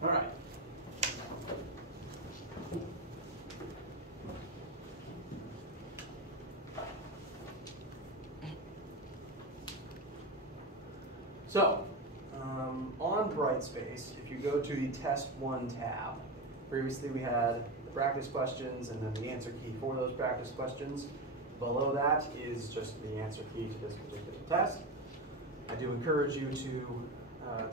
All right. So, on Brightspace, if you go to the Test 1 tab, previously we had the practice questions and then the answer key for those practice questions. Below that is just the answer key to this particular test. I do encourage you to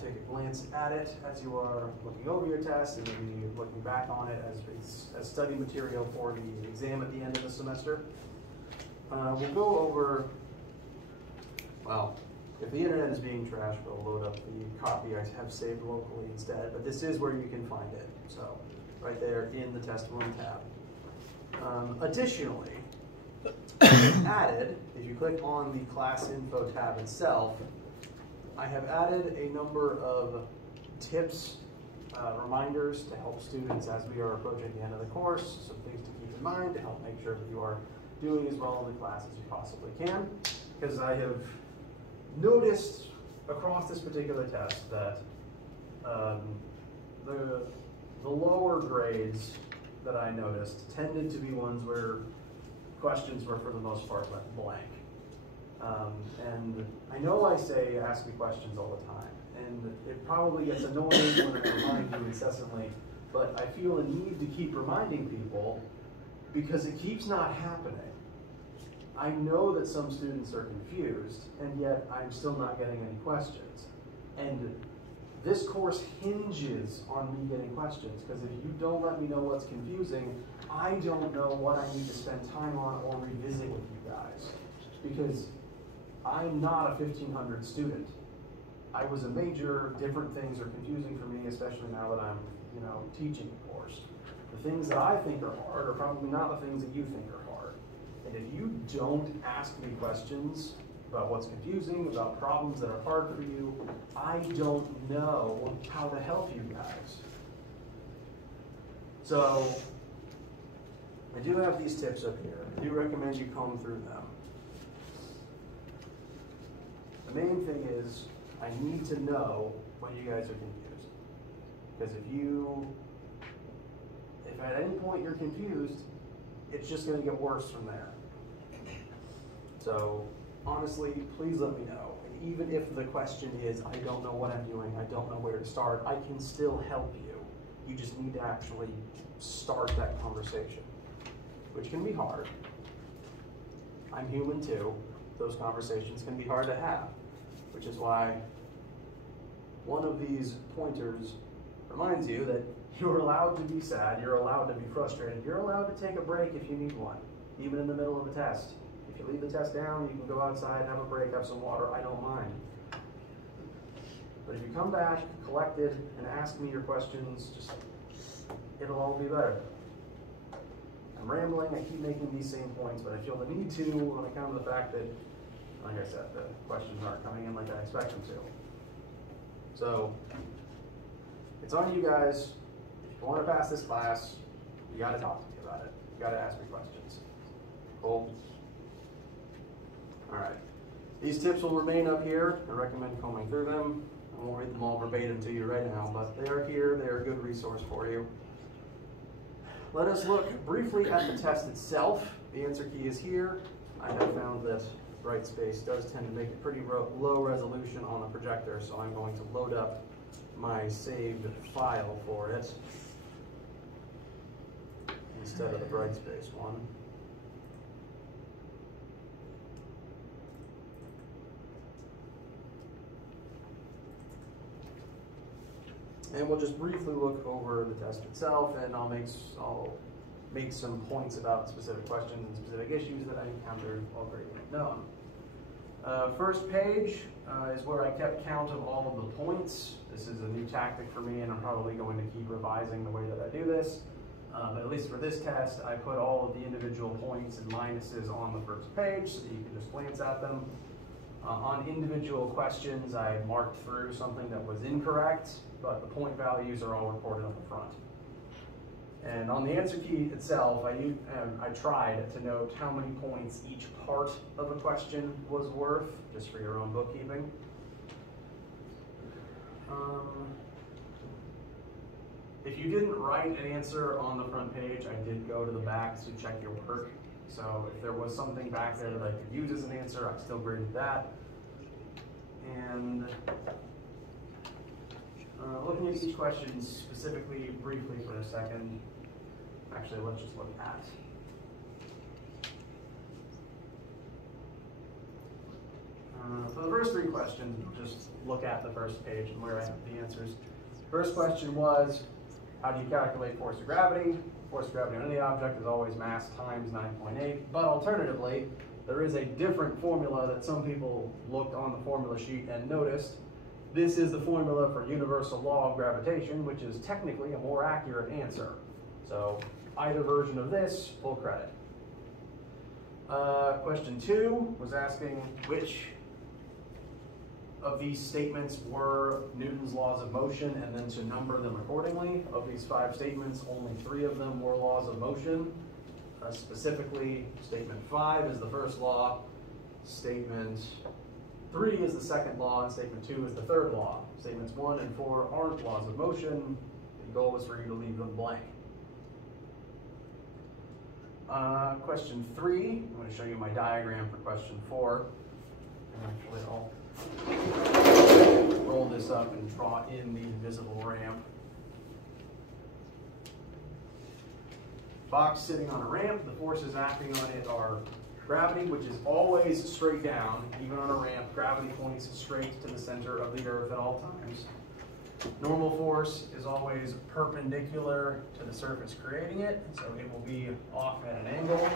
take a glance at it as you are looking over your test and maybe looking back on it as study material for the exam at the end of the semester. We'll go over, well, if the internet is being trashed, we'll load up the copy I have saved locally instead, but this is where you can find it. So, right there in the Test 1 tab. Additionally, added, if you click on the class info tab itself, I have added a number of tips, reminders to help students as we are approaching the end of the course, some things to keep in mind to help make sure that you are doing as well in the class as you possibly can, because I have noticed across this particular test that the lower grades that I noticed tended to be ones where questions were for the most part blank. And I know I say ask me questions all the time, and it probably gets annoying when I remind you incessantly, but I feel a need to keep reminding people because it keeps not happening. I know that some students are confused, and yet I'm still not getting any questions. And this course hinges on me getting questions, because if you don't let me know what's confusing, I don't know what I need to spend time on or revisit with you guys. Because I'm not a 1500 student. I was a major, different things are confusing for me, especially now that I'm, teaching the course. The things that I think are hard are probably not the things that you think are hard. And if you don't ask me questions about what's confusing, about problems that are hard for you, I don't know how to help you guys. So, I do have these tips up here. I do recommend you comb through them. The main thing is, I need to know when you guys are confused. Because if at any point you're confused, it's just going to get worse from there. So, honestly, please let me know. And even if the question is, I don't know what I'm doing, I don't know where to start, I can still help you. You just need to actually start that conversation, which can be hard. I'm human too. Those conversations can be hard to have, which is why one of these pointers reminds you that you're allowed to be sad, you're allowed to be frustrated, you're allowed to take a break if you need one, even in the middle of a test. If you leave the test down, you can go outside, have a break, have some water, I don't mind. But if you come back collected and ask me your questions, it'll all be better. I'm rambling, I keep making these same points, but I feel the need to on account of the fact that, like I said, the questions aren't coming in like I expect them to. So, it's on you guys. If you want to pass this class, you got to talk to me about it. You got to ask me questions. Cool? All right. These tips will remain up here. I recommend combing through them. I won't read them all verbatim to you right now, but they are here. They are a good resource for you. Let us look briefly at the test itself. The answer key is here. I have found that Brightspace does tend to make it pretty low resolution on the projector, so I'm going to load up my saved file for it instead of the Brightspace one. And we'll just briefly look over the test itself, and I'll make some points about specific questions and specific issues that I encountered while grading known. First page is where I kept count of all of the points. This is a new tactic for me, and I'm probably going to keep revising the way that I do this. But at least for this test, I put all of the individual points and minuses on the first page, so that you can just glance at them. On individual questions, I marked through something that was incorrect, but the point values are all reported on the front. And on the answer key itself, I tried to note how many points each part of a question was worth, just for your own bookkeeping. If you didn't write an answer on the front page, I did go to the back to check your work. So if there was something back there that I could use as an answer, I still graded that. And looking at each question specifically, briefly for a second. Actually, let's just look at. For the first three questions, just look at the first page and where I have the answers. First question was, how do you calculate force of gravity? Force of gravity on any object is always mass times 9.8, but alternatively, there is a different formula that some people looked on the formula sheet and noticed. This is the formula for universal law of gravitation, which is technically a more accurate answer. So either version of this, full credit. Question 2 was asking which of these statements were Newton's laws of motion, and then to number them accordingly. Of these 5 statements, only 3 of them were laws of motion. Specifically, statement 5 is the first law, statement 3 is the second law, and statement 2 is the third law. Statements 1 and 4 aren't laws of motion. The goal is for you to leave them blank. Question 3, I'm going to show you my diagram for question 4. And actually, I'll roll this up and draw in the invisible ramp. Box sitting on a ramp, the forces acting on it are gravity, which is always straight down. Even on a ramp, gravity points straight to the center of the earth at all times. Normal force is always perpendicular to the surface creating it, so it will be off at an angle.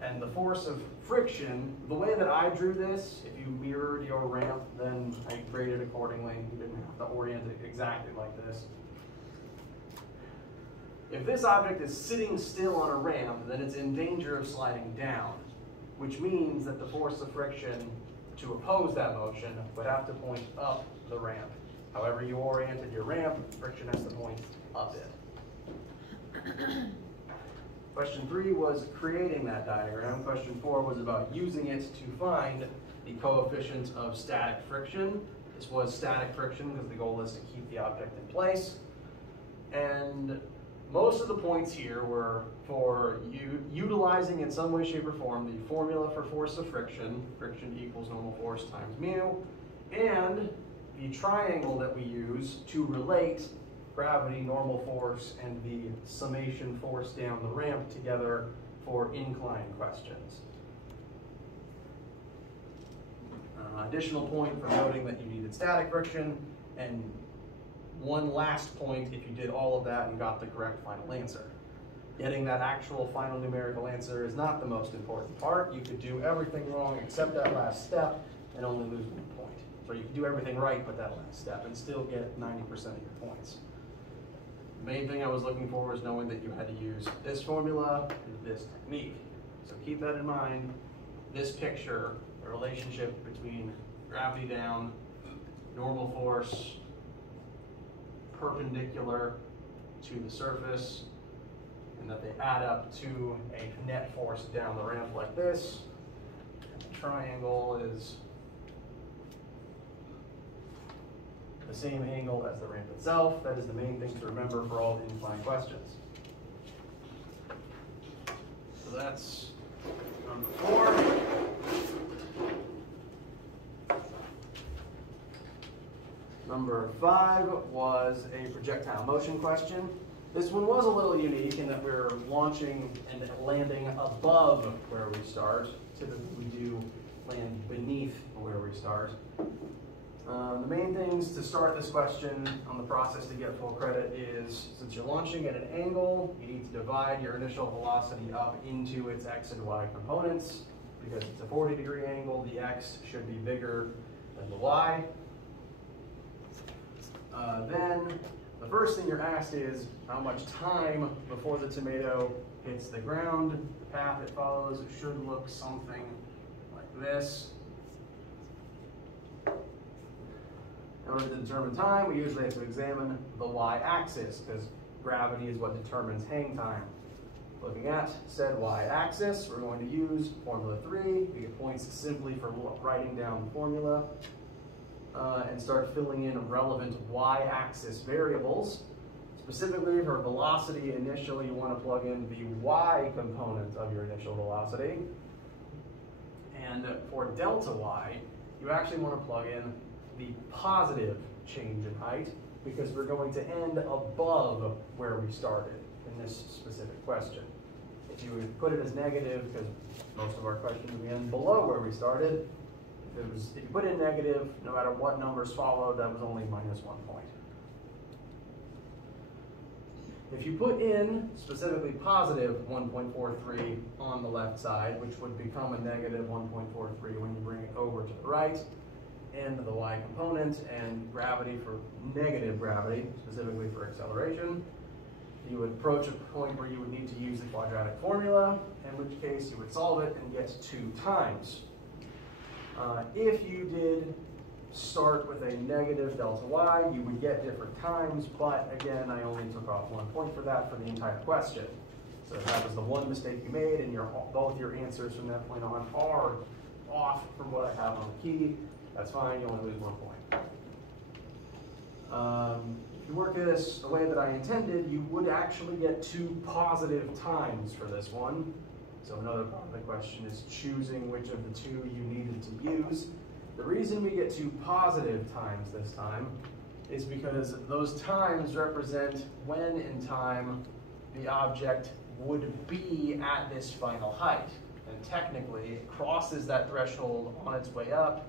And the force of friction, the way that I drew this, if you mirrored your ramp, then I graded accordingly. You didn't have to orient it exactly like this. If this object is sitting still on a ramp, then it's in danger of sliding down, which means that the force of friction to oppose that motion would have to point up the ramp. However you oriented your ramp, friction has to point up it. Question 3 was creating that diagram. Question 4 was about using it to find the coefficient of static friction. This was static friction because the goal is to keep the object in place. And most of the points here were for utilizing in some way, shape, or form the formula for force of friction, friction equals normal force times mu, and the triangle that we use to relate gravity, normal force, and the summation force down the ramp together for incline questions. Additional point for noting that you needed static friction, and one last point if you did all of that and got the correct final answer. Getting that actual final numerical answer is not the most important part. You could do everything wrong except that last step and only lose 1 point. So you could do everything right but that last step and still get 90% of your points. The main thing I was looking for was knowing that you had to use this formula and this technique. So keep that in mind. This picture, the relationship between gravity down, normal force, perpendicular to the surface, and that they add up to a net force down the ramp like this. And the triangle is the same angle as the ramp itself. That is the main thing to remember for all the incline questions. So that's number 4. Number 5 was a projectile motion question. This one was a little unique in that we're launching and landing above where we start. Typically we do land beneath where we start. The main things to start this question on the process to get full credit is, since you're launching at an angle, you need to divide your initial velocity up into its x and y components. Because it's a 40-degree angle, the x should be bigger than the y. Then the first thing you're asked is how much time before the tomato hits the ground. The path it follows should look something like this. In order to determine time, we usually have to examine the y-axis because gravity is what determines hang time. Looking at said y-axis, we're going to use formula 3. We get points simply for writing down the formula. And start filling in relevant y-axis variables. Specifically for velocity, initially you want to plug in the y component of your initial velocity. And for delta y, you actually want to plug in the positive change in height, because we're going to end above where we started in this specific question. If you would put it as negative, because most of our questions we end below where we started, if you put in negative, no matter what numbers followed, that was only -1 point. If you put in specifically positive 1.43 on the left side, which would become a negative 1.43 when you bring it over to the right, and the y component, and gravity for negative gravity, specifically for acceleration, you would approach a point where you would need to use the quadratic formula, in which case you would solve it and get 2 times. If you did start with a negative delta y, you would get different times, but again, I only took off 1 point for that for the entire question. So if that was the one mistake you made, and both your answers from that point on are off from what I have on the key, that's fine, you only lose 1 point. If you work this the way that I intended, you would actually get 2 positive times for this one. So another part of the question is choosing which of the 2 you needed to use. The reason we get 2 positive times this time is because those times represent when in time the object would be at this final height. And technically, it crosses that threshold on its way up,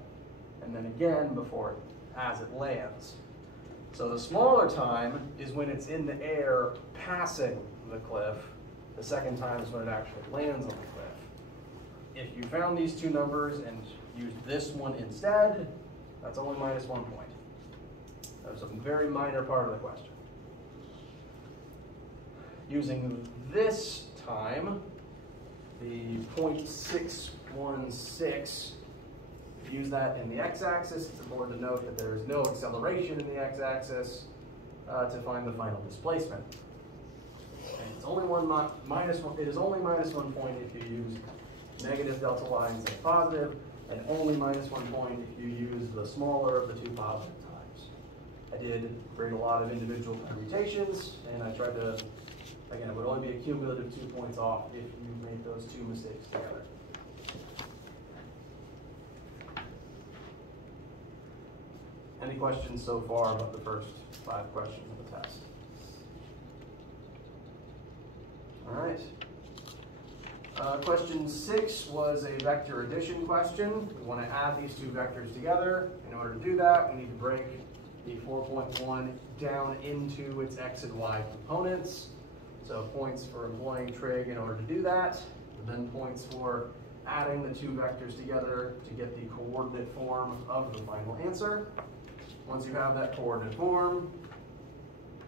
and then again as it lands. So the smaller time is when it's in the air passing the cliff. The second time is when it actually lands on the cliff. If you found these 2 numbers and used this one instead, that's only -1 point. That's a very minor part of the question. Using this time, the 0.616, use that in the x-axis. It's important to note that there is no acceleration in the x-axis to find the final displacement. And it's only it is only -1 point if you use negative delta y instead of positive, and only -1 point if you use the smaller of the 2 positive times. I did bring a lot of individual permutations, and I tried to, again, it would only be a cumulative 2 points off if you made those 2 mistakes together. Any questions so far about the first 5 questions of the test? All right. Question 6 was a vector addition question. We want to add these 2 vectors together. In order to do that, we need to break the 4.1 down into its x and y components. So points for employing trig in order to do that, and then points for adding the 2 vectors together to get the coordinate form of the final answer. Once you have that coordinate form,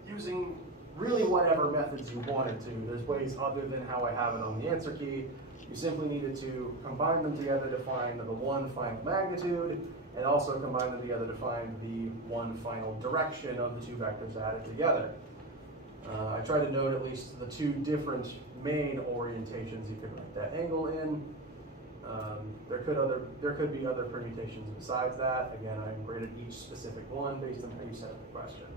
using really whatever methods you wanted to, there's ways other than how I have it on the answer key, you simply needed to combine them together to find the one final magnitude, and also combine them together to find the one final direction of the 2 vectors added together. I tried to note at least the 2 different main orientations you could write that angle in. There could be other permutations besides that. Again, I graded each specific one based on how you set up the question.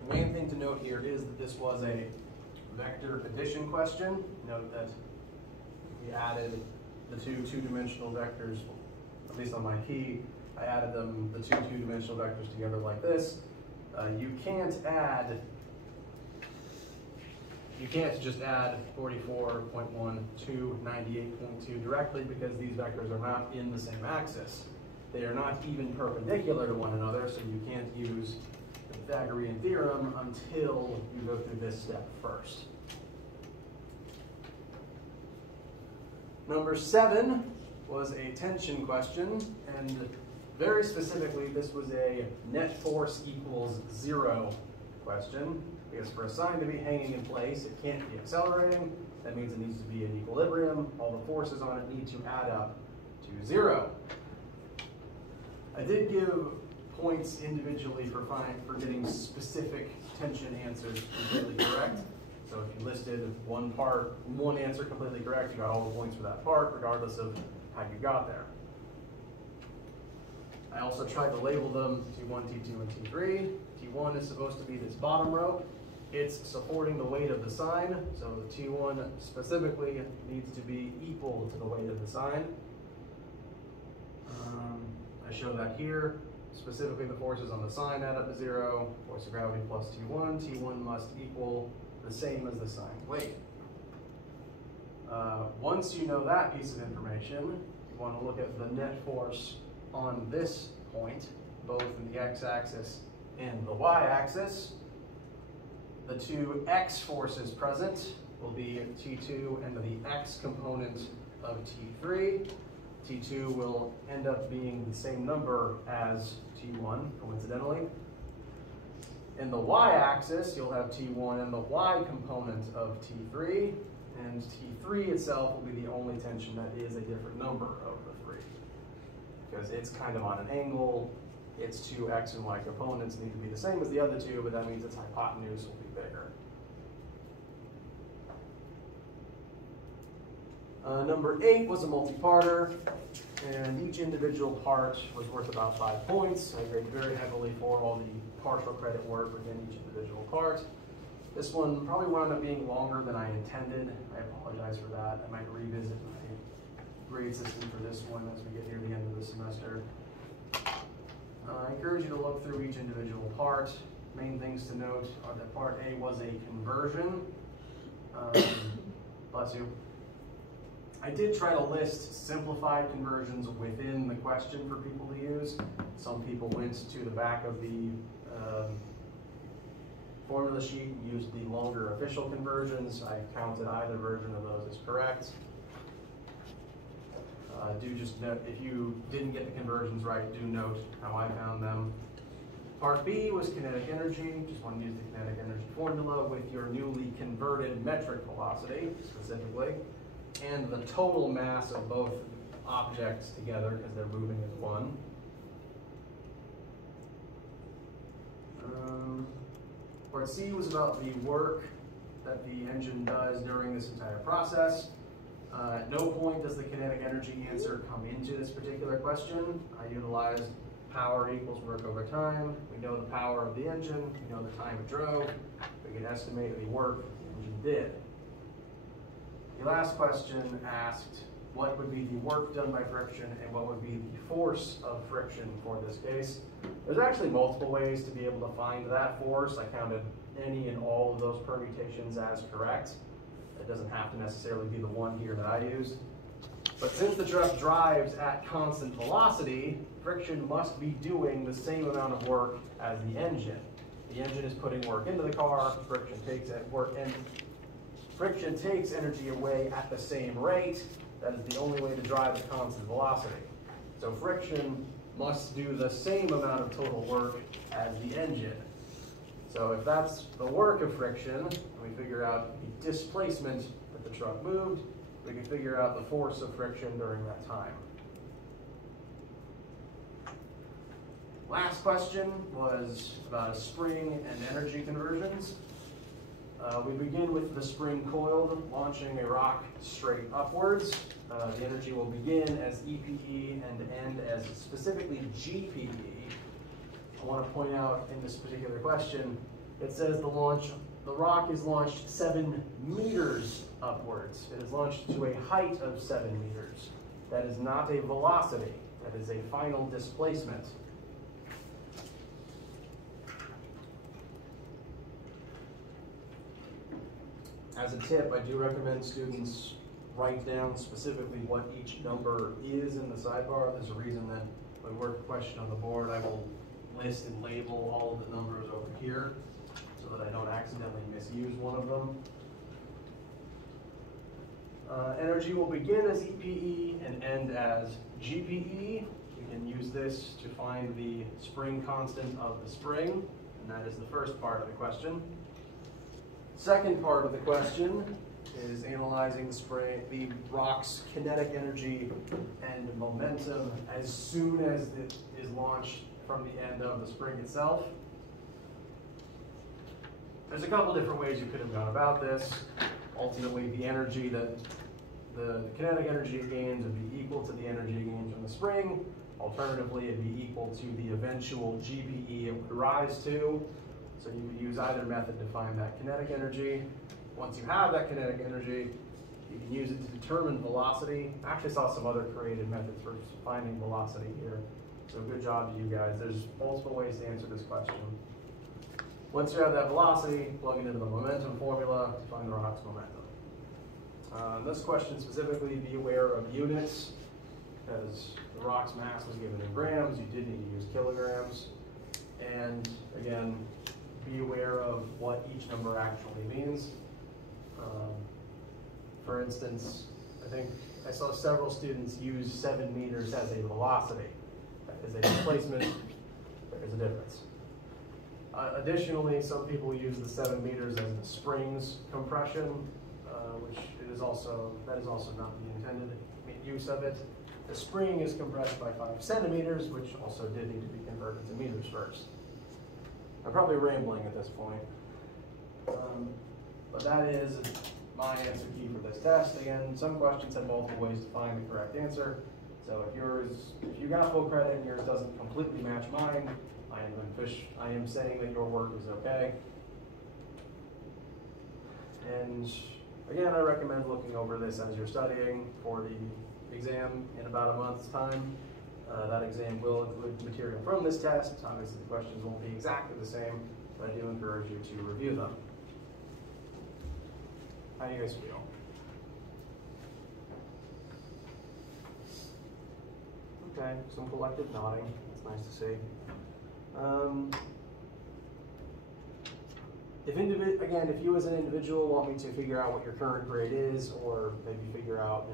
The main thing to note here is that this was a vector addition question. Note that we added the 2 two-dimensional vectors, at least on my key, I added the 2 two-dimensional vectors together like this. You can't just add 44.1 to 98.2 directly, because these vectors are not in the same axis. They are not even perpendicular to one another, so you can't use the Pythagorean theorem until you go through this step first. Number 7 was a tension question, and very specifically, this was a net force equals 0 question, because for a sign to be hanging in place, it can't be accelerating. That means it needs to be in equilibrium. All the forces on it need to add up to 0. I did give points individually for getting specific tension answers completely correct. So if you listed one answer completely correct, you got all the points for that part, regardless of how you got there. I also tried to label them T1, T2, and T3. T1 is supposed to be this bottom row. It's supporting the weight of the sign, so the T1 specifically needs to be equal to the weight of the sign. I show that here. Specifically, the forces on the sign add up to 0. Force of gravity plus T1. T1 must equal the same as the sign weight. Once you know that piece of information, you want to look at the net force on this point, both in the x-axis and the y-axis. The two x forces present will be T2 and the x component of T3. T2 will end up being the same number as T1, coincidentally. In the y-axis, you'll have T1 and the y component of T3, and T3 itself will be the only tension that is a different number of the three, because it's kind of on an angle. Its two x and y components need to be the same as the other two, but that means its hypotenuse will be bigger. Number 8 was a multi-parter, and each individual part was worth about 5 points. I graded very heavily for all the partial credit work within each individual part. This one probably wound up being longer than I intended. I apologize for that. I might revisit my grade system for this one as we get near the end of the semester. I encourage you to look through each individual part. Main things to note are that part A was a conversion. Bless you. I did try to list simplified conversions within the question for people to use. Some people went to the back of the formula sheet and used the longer official conversions. I counted either version of those as correct. Do just note, if you didn't get the conversions right, do note how I found them. Part B was kinetic energy. Just want to use the kinetic energy formula with your newly converted metric velocity, specifically, and the total mass of both objects together because they're moving as one. Part C was about the work that the engine does during this entire process. At no point does the kinetic energy answer come into this particular question. I utilized power equals work over time. We know the power of the engine, we know the time it drove, we can estimate the work the engine did. The last question asked what would be the work done by friction and what would be the force of friction for this case. There's actually multiple ways to be able to find that force. I counted any and all of those permutations as correct. It doesn't have to necessarily be the one here that I used. But since the truck drives at constant velocity, friction must be doing the same amount of work as the engine. The engine is putting work into the car, friction takes energy away at the same rate. That is the only way to drive at constant velocity. So friction must do the same amount of total work as the engine. So if that's the work of friction, we figure out the displacement that the truck moved, we can figure out the force of friction during that time. Last question was about a spring and energy conversions. We begin with the spring coiled, launching a rock straight upwards. The energy will begin as EPE and end as specifically GPE. I want to point out in this particular question, it says the rock is launched 7 meters upwards. It is launched to a height of 7 meters. That is not a velocity. That is a final displacement. As a tip, I do recommend students write down specifically what each number is in the sidebar. There's a reason that when we work a question on the board, I will list and label all of the numbers over here so that I don't accidentally misuse one of them. Energy will begin as EPE and end as GPE. We can use this to find the spring constant of the spring, and that is the first part of the question. Second part of the question is analyzing the rock's kinetic energy and momentum as soon as it is launched from the end of the spring itself. There's a couple different ways you could have gone about this. Ultimately, the energy that the kinetic energy it gains would be equal to the energy it gains from the spring. Alternatively, it'd be equal to the eventual GPE it would rise to. So you would use either method to find that kinetic energy. Once you have that kinetic energy, you can use it to determine velocity. I actually saw some other creative methods for finding velocity here. So good job to you guys. There's multiple ways to answer this question. Once you have that velocity, plug it into the momentum formula to find the rock's momentum. This question specifically, be aware of units, because the rock's mass was given in grams, you did need to use kilograms. And again, be aware of what each number actually means. For instance, I think I saw several students use 7 meters as a velocity. That is a displacement, there is a difference. Additionally, some people use the 7 meters as the springs compression, which that is also not the intended use of it. The spring is compressed by 5 centimeters, which also did need to be converted to meters first. I'm probably rambling at this point, but that is my answer key for this test. Again, some questions have multiple ways to find the correct answer. So if you got full credit and yours doesn't completely match mine, I am saying that your work is okay. And again, I recommend looking over this as you're studying for the exam in about a month's time. That exam will include material from this test. Obviously, the questions won't be exactly the same, but I do encourage you to review them. How do you guys feel? Okay, some collective nodding. That's nice to see. If you as an individual want me to figure out what your current grade is, or maybe figure out,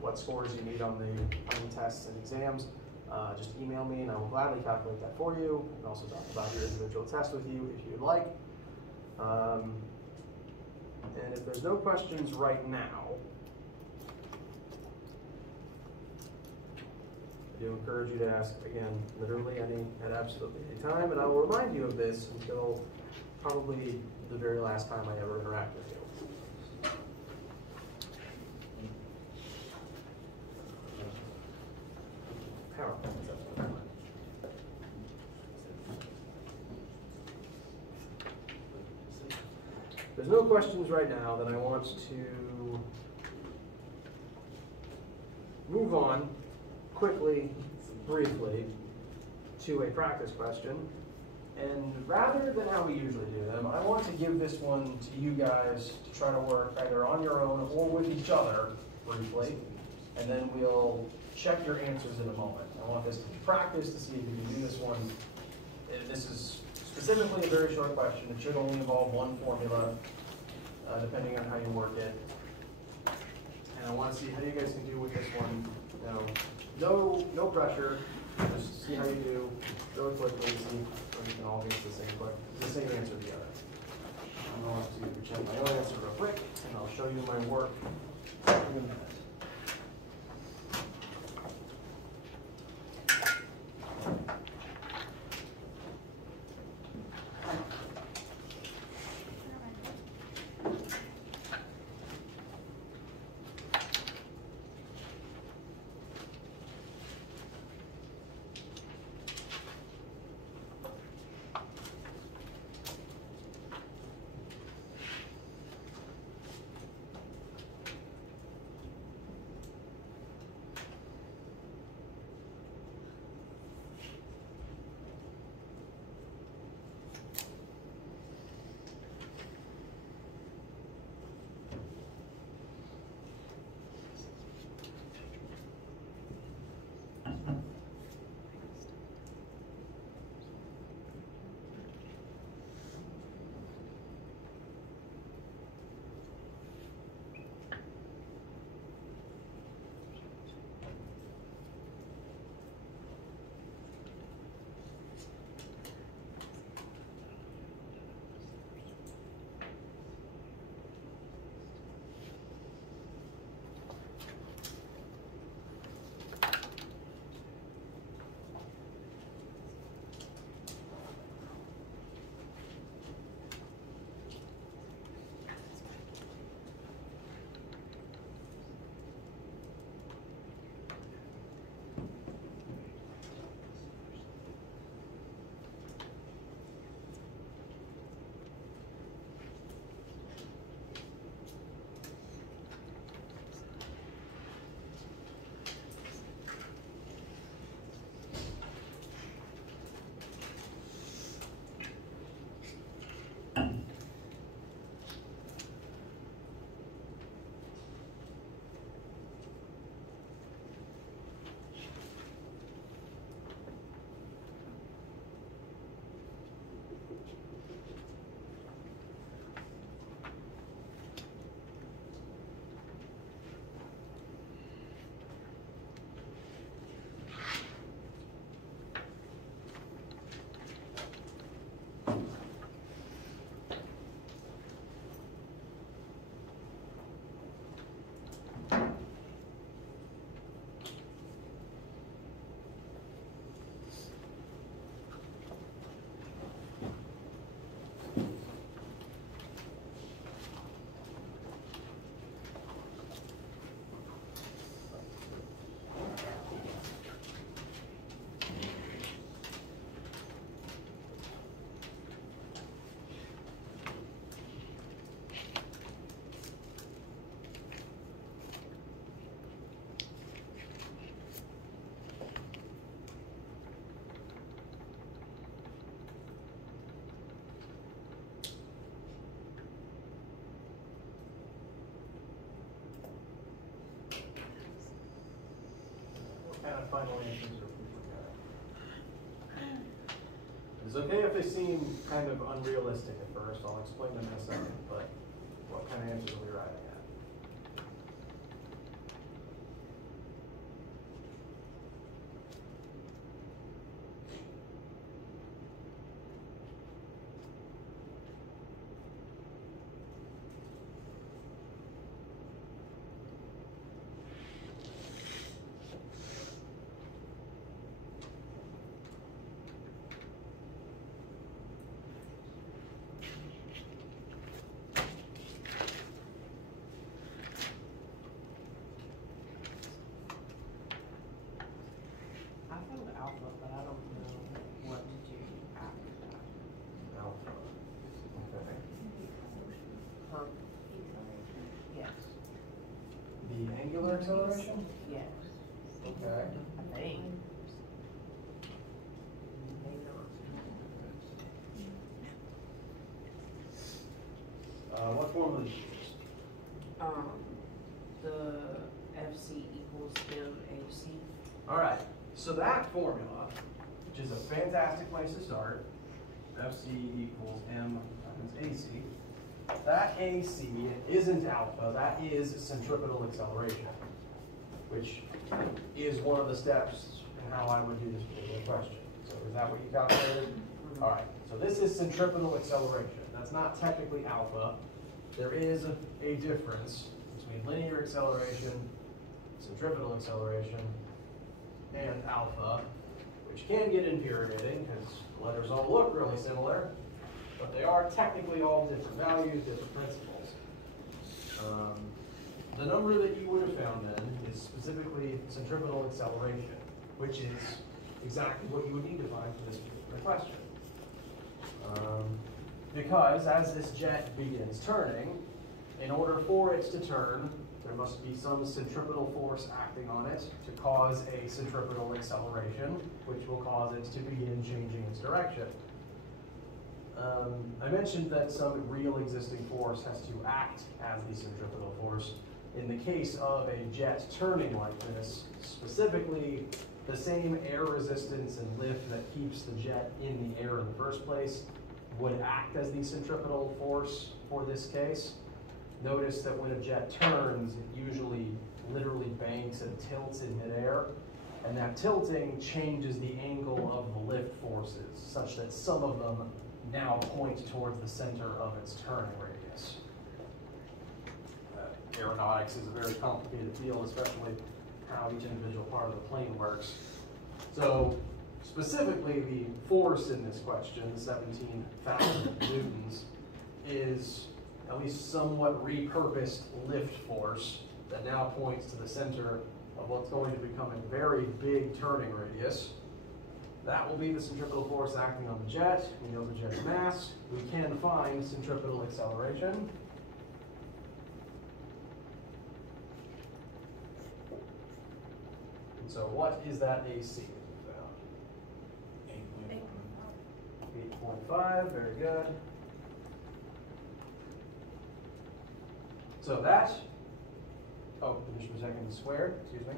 what scores you need on the tests and exams, just email me and I will gladly calculate that for you. I can also talk about your individual test with you if you'd like. And if there's no questions right now, I do encourage you to ask, again, literally at absolutely any time, and I will remind you of this until probably the very last time I ever interact with you. If there's no questions right now, then I want to move on quickly, briefly, to a practice question. And rather than how we usually do them, I want to give this one to you guys to try to work either on your own or with each other briefly, and then we'll check your answers in a moment. I want this to be practice to see if you can do this one. This is specifically a very short question. It should only involve one formula, depending on how you work it. And I want to see how you guys can do with this one. No pressure. Just see how you do. Go quickly, see if we can all get the same answer together. I'm going to check my own answer real quick, and I'll show you my work in a minute. final answers or if we forget it. It's okay if they seem kind of unrealistic at first. I'll explain them in a second, but what kind of answers are we arriving at? Alpha, but I don't know what to do after that. Alpha. Okay. Huh? Yes. The angular acceleration? Yes. Okay. I think. Maybe not. What formula did you use? The FC equals MAC. All right. So that formula, which is a fantastic place to start, FC equals M times AC. That AC isn't alpha, that is centripetal acceleration, which is one of the steps in how I would do this particular question. So is that what you calculated? All right, so this is centripetal acceleration. That's not technically alpha. There is a difference between linear acceleration, centripetal acceleration, and alpha, which can get infuriating because the letters all look really similar, but they are technically all different values, different principles. The number that you would have found then is specifically centripetal acceleration, which is exactly what you would need to find for this particular question. Because as this jet begins turning, in order for it to turn, there must be some centripetal force acting on it to cause a centripetal acceleration, which will cause it to begin changing its direction. I mentioned that some real existing force has to act as the centripetal force. In the case of a jet turning like this, specifically the same air resistance and lift that keeps the jet in the air in the first place would act as the centripetal force for this case. Notice that when a jet turns, it usually literally banks and tilts in midair, and that tilting changes the angle of the lift forces, such that some of them now point towards the center of its turning radius. Aeronautics is a very complicated field, especially how each individual part of the plane works. So specifically, the force in this question, 17,000 newtons, is at least somewhat repurposed lift force that now points to the center of what's going to become a very big turning radius. That will be the centripetal force acting on the jet. We know the jet's mass. We can find centripetal acceleration. And so what is that AC that we found? 8.5, very good. So that, condition per second squared, excuse me,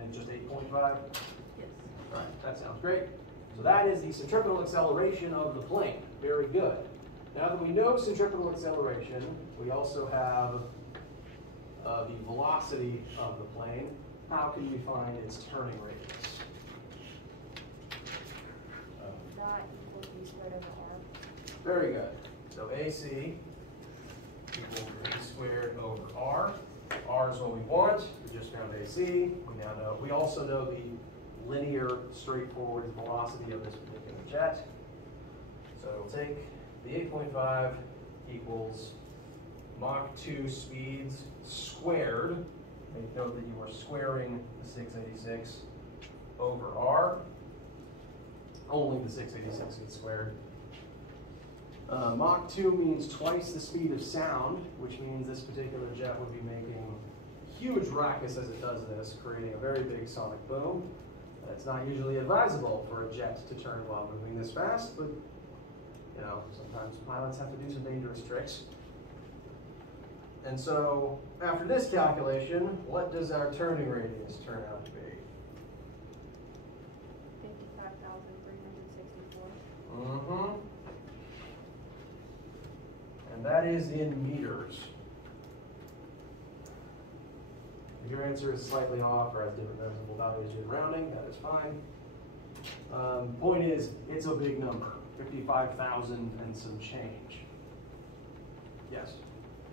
and just 8.5? Yes. Right, that sounds great. So that is the centripetal acceleration of the plane. Very good. Now that we know centripetal acceleration, we also have the velocity of the plane. How can we find its turning radius? That equals b squared over r. Very good. So AC equals b squared over r. R is what we want. We just found AC. We now know. We also know the linear, straightforward velocity of this particular jet. So we'll take the 8.5 equals Mach 2 speeds squared. Make note that you are squaring the 686 over r. Only the 686 gets squared. Mach 2 means twice the speed of sound, which means this particular jet would be making huge ruckus as it does this, creating a very big sonic boom. It's not usually advisable for a jet to turn while moving this fast, but you know, sometimes pilots have to do some dangerous tricks. And so, after this calculation, what does our turning radius turn out to be? and that is in meters. If your answer is slightly off or has different decimal values in rounding, that is fine. Point is, it's a big number, 55,000 and some change. Yes?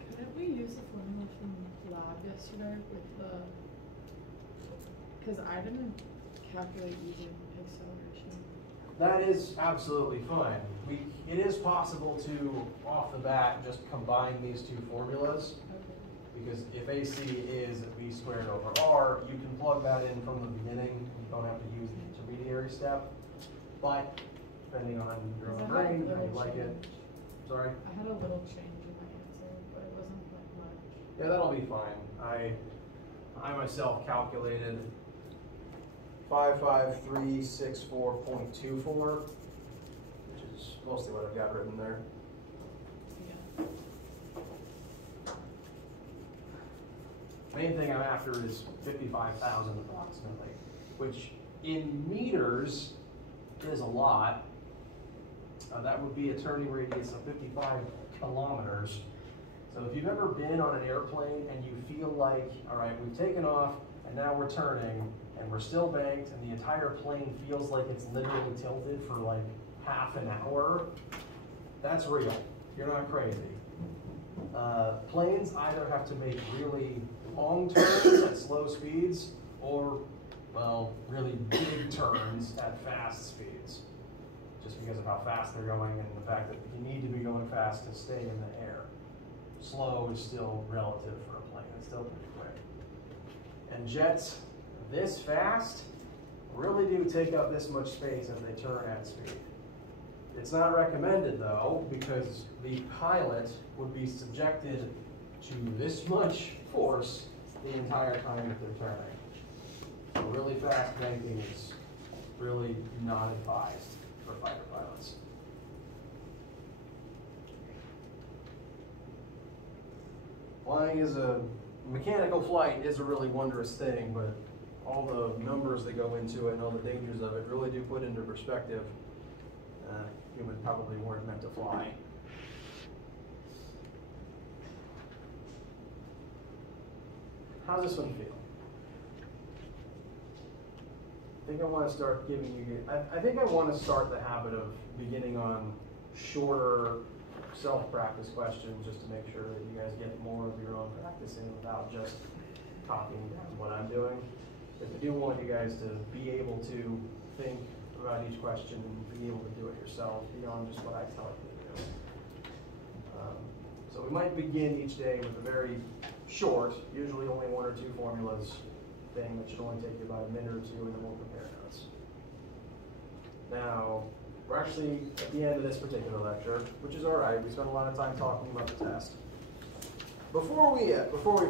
Couldn't we use the formula from lab yesterday with the, because I didn't calculate using acceleration. That is absolutely fine. It is possible to, off the bat, just combine these two formulas. Okay. Because if AC is v squared over r, you can plug that in from the beginning. You don't have to use the intermediary step. But depending on your own brain, how you like it. Sorry? I had a little change in my answer, but it wasn't that much. Yeah, that'll be fine. I myself calculated 55364.24, which is mostly what I've got written there. Yeah. Main thing I'm after is 55,000 approximately, which in meters is a lot. That would be a turning radius of 55 kilometers. So if you've ever been on an airplane and you feel like, all right, we've taken off and now we're turning and we're still banked and the entire plane feels like it's literally tilted for like half an hour, that's real. You're not crazy. Planes either have to make really long turns at slow speeds or, well, really big turns at fast speeds, just because of how fast they're going and the fact that you need to be going fast to stay in the air. Slow is still relative for a plane. It's still pretty quick. And jets this fast really do take up this much space as they turn at speed. It's not recommended though, because the pilot would be subjected to this much force the entire time that they're turning. So really fast banking is really not advised for fighter pilots. Flying is mechanical flight is a really wondrous thing, but all the numbers that go into it and all the dangers of it really do put into perspective. Humans probably weren't meant to fly. How's this one feel? I think I want to start giving you, I think I want to start the habit of beginning on shorter self-practice questions just to make sure that you guys get more of your own practice in without just copying down what I'm doing. Because I do want you guys to be able to think about each question and be able to do it yourself beyond just what I tell you to do. So we might begin each day with a very short, usually only 1 or 2 formulas thing that should only take you about a minute or 2, and then we'll compare notes. Now, we're actually at the end of this particular lecture, which is all right. We spent a lot of time talking about the test. Before we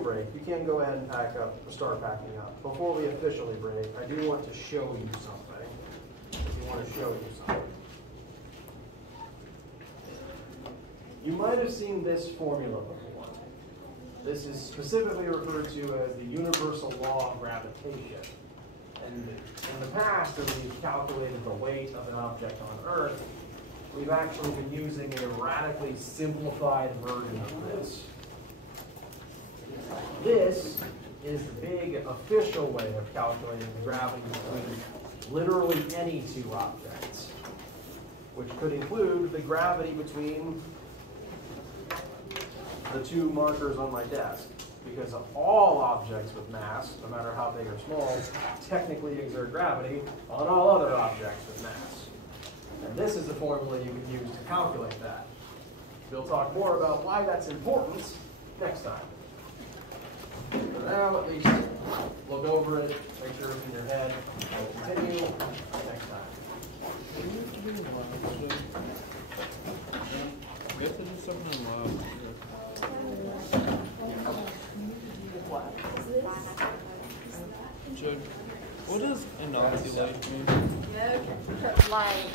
break, you can go ahead and pack up, or start packing up. Before we officially break, I do want to show you something. If you want to show you something. You might have seen this formula before. This is specifically referred to as the universal law of gravitation. And in the past, when we've calculated the weight of an object on Earth, we've actually been using a radically simplified version of this. This is the big official way of calculating the gravity between literally any 2 objects, which could include the gravity between the 2 markers on my desk. Because all objects with mass, no matter how big or small, technically exert gravity on all other objects with mass. And this is the formula you would use to calculate that. We'll talk more about why that's important next time. For now, at least, look over it, make sure it's in your head, we'll continue next time. We have to do something in lab. What does inoculate mean? Like